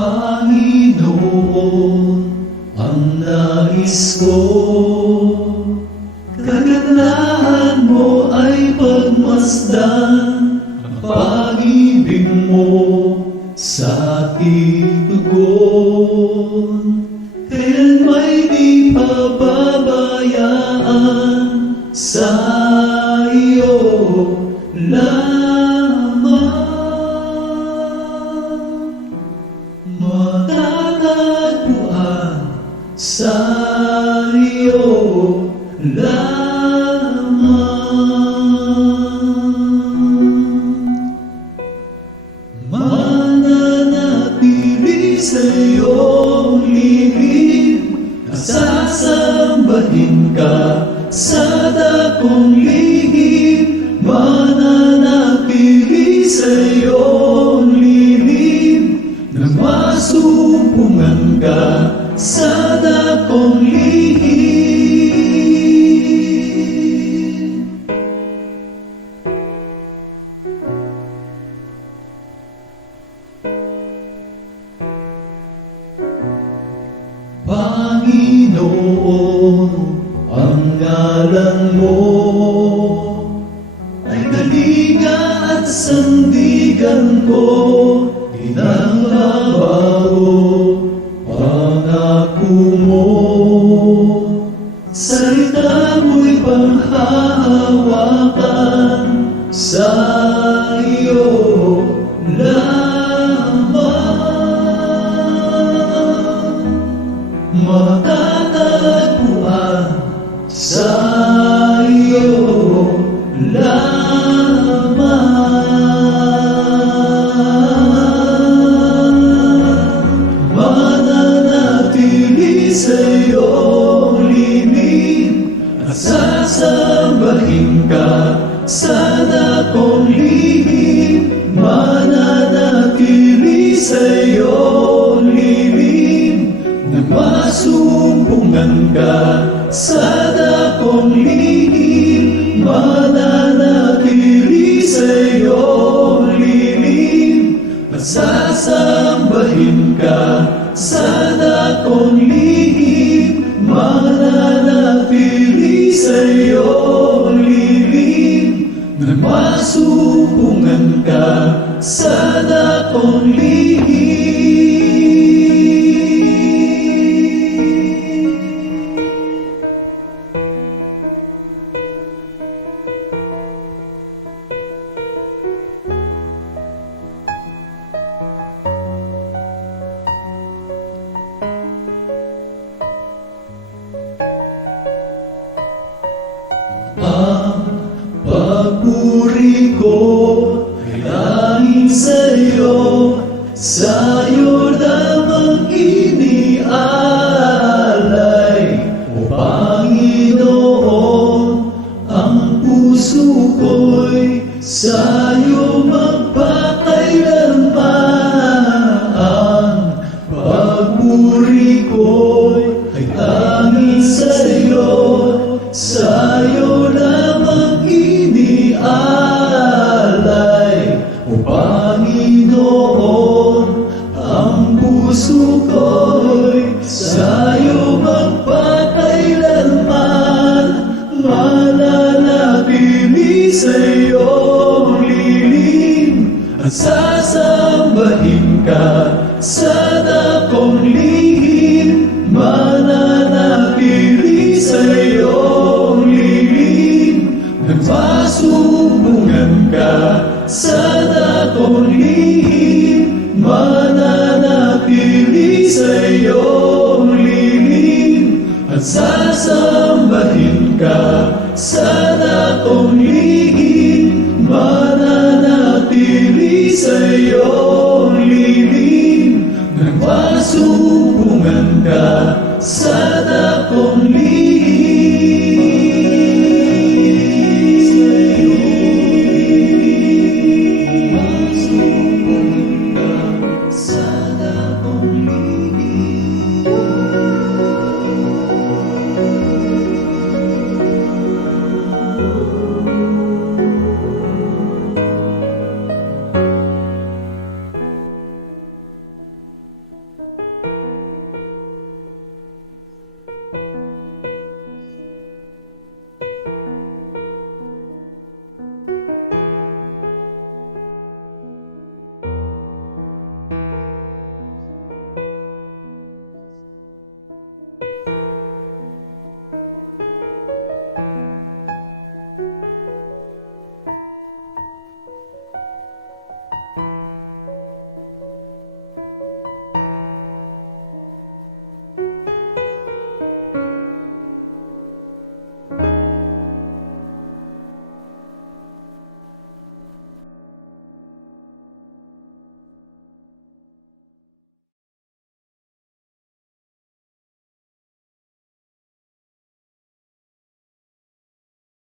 Panginoon, ang nais ko, kagandahan mo ay pagmasdan, ang pag-ibig mo sa aking tugon. Kailan may di pababayaan sa iyo lamang. Matatagpuan sa iyo lamang. Mananatili sa iyong lihim, sasambahin ka sa dakong lihim. Mananatili sa iyong lihim, nang masumpungan ka sa dakong lihim. Panginoon, ang ngalan mo ay kalinga at sandigan ko. Pinagbabago pangako mo, salita mo'y panghahawakan sa iyo lamang. Matatagpuan sa iyo lamang. Mananatili sa iyong lihim, at sasambahin ka sa dakong lihim. Mananatili sa iyong lihim, na masumpungan ka sa dakong lihim. Mananatili sa iyong lihim, at sasambahin ka sa dakong lihim. Mananatili sa iyong lihim, na masumpungan ka sa dakong lihim. Ang papuri ko ay langit sa iyo lamang inialay. O Panginoon, ang puso ko'y sa iyo magpakailanman. Ang papuri ko'y ay langit sa iyo lamang inialay. O Panginoon, ang puso ko'y sa iyo magpakailanman. Mananatili sa iyong lihim, at sasambahin ka sa dakong lihim. Mananatili sa iyong lihim, nagpasumbungan ka sa dakong lihim. Mananatili sa iyong lihim, at sasambahin ka sa dakong lihim. Mananatili sa iyong lihim, nagpasumbungan ka sa dakong lihim.